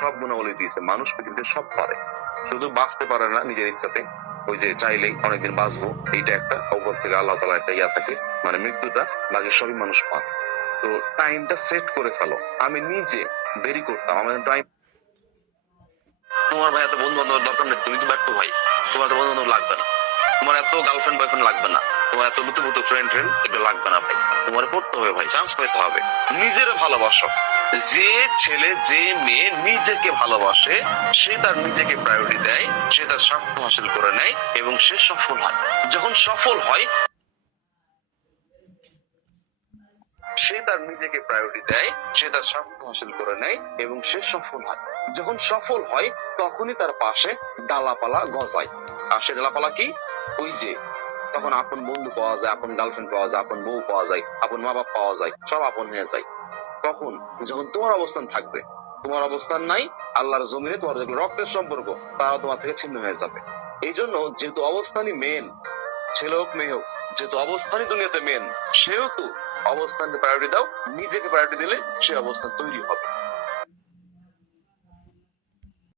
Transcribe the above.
সব গুণাবলী দিয়েছে। মানুষ পৃথিবীতে সব পারে, শুধু বাঁচতে পারে না নিজের ইচ্ছাতে। ওই যে চাইলেই অনেকদিন বাঁচবো, এইটা একটা উপর থেকে আল্লাহ তাআলা একটা ইয়া থাকে, মানে মৃত্যুটা, বাকি সবই মানুষ পায়। তো টাইমটা সেট করে ফেলো। আমি নিজে দেরি করতাম, আমার টাইম। তোমার ভাই এত বন্ধু বান্ধব দরকার নেই, তুমি তো ব্যর্থ ভাই। তোমার এত বন্ধু বান্ধব লাগবে না, তোমার এত গার্লফ্রেন্ড বয়ফ্রেন্ড লাগবে না, তোমার এত নতুন নতুন ফ্রেন্ড এটা লাগবে না ভাই। তোমার পড়তে হবে ভাই, চান্স পেতে হবে। নিজের ভালোবাসো। যে ছেলে যে মেয়ে নিজেকে ভালোবাসে, সে তার নিজেকে প্রায়োরিটি দেয়, সে তার স্বার্থ হাসিল করে নেয় এবং সে সফল হয়। যখন সফল হয়, সে তার নিজেকে প্রায়োরিটি দেয়, সে তার স্বার্থ হাসিল করে নেয় এবং সে সফল হয়। যখন সফল হয়, তখনই তার পাশে ডালাপালা গজায়। আর সে ডালাপালা কি? ওই যে তখন আপন বন্ধু পাওয়া যায়, আপন গার্লফ্রেন্ড পাওয়া যায়, আপন বউ পাওয়া যায়, আপন মা বাপ পাওয়া যায়, সব আপন হয়ে যায়। তখন যখন তোমার অবস্থান থাকবে, তোমার অবস্থান নাই, আল্লাহর জমিনে তোমার যেগুলো রক্তের সম্পর্ক, তারা তোমার থেকে ছিন্ন হয়ে যাবে। এই জন্য যেহেতু অবস্থানই মেন, ছেলে হোক মেয়ে হোক, যেহেতু অবস্থানই দুনিয়াতে মেন, সেহেতু অবস্থানকে প্রায়োরিটি দাও। নিজেকে প্রায়োরিটি দিলে সে অবস্থান তৈরি হবে।